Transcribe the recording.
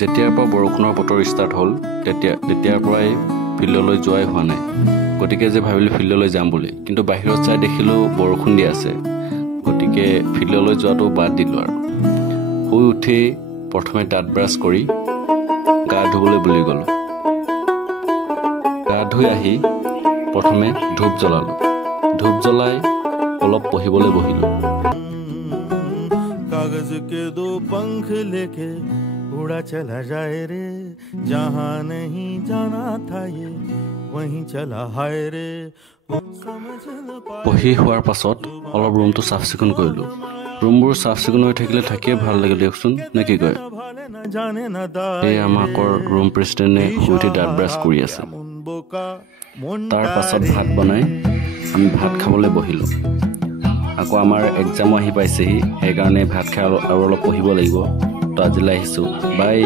যেতিয়াৰ পৰা বৰষুণৰ বতৰ ষ্টাৰ্ট হ'ল তেতিয়াৰ পৰাই ফিল্ডলৈ যোৱাই হোৱা নাই। গতিকে যে ভাবিলোঁ ফিল্ডলৈ যাম বুলি, কিন্তু বাহিৰত চাই দেখিলোঁ বৰষুণ দি আছে। গতিকে ফিল্ডলৈ যোৱাটো বাদ দিলোঁ আৰু। শুই উঠি প্ৰথমে দাঁত ব্ৰাছ কৰি গা ধুবলৈ বুলি গ'লোঁ। গা ধুই আহি প্ৰথমে ধূপ জ্বলালোঁ। ধূপ জ্বলাই অলপ পঢ়িবলৈ বহিলোঁ। कागज के दो पंख लेके उड़ा चला जाए रे, जहां नहीं जाना था ये वहीं चला हाय रे। পঢ়ি হোৱাৰ পাছত অলপ ৰুমটো চাফ চিকুণ কৰিলোঁ। ৰুমবোৰ চাফ চিকুণ হৈ থাকিলে থাকিয়ে ভাল লাগে দিয়কচোন, নে কি কয়? এই আমাকৰ ৰুম প্ৰেচিডেণ্টে শুই উঠি দাঁত ব্ৰাছ কৰি আছে। তাৰ পাছত ভাত বনাই আমি ভাত খাবলৈ বহিলোঁ। আকৌ আমাৰ এক্সামো আহি পাইছেহি, সেইকাৰণে ভাত খাই আৰু অলপ পঢ়িব লাগিব। তো আজিলৈ আহিছোঁ, বাই।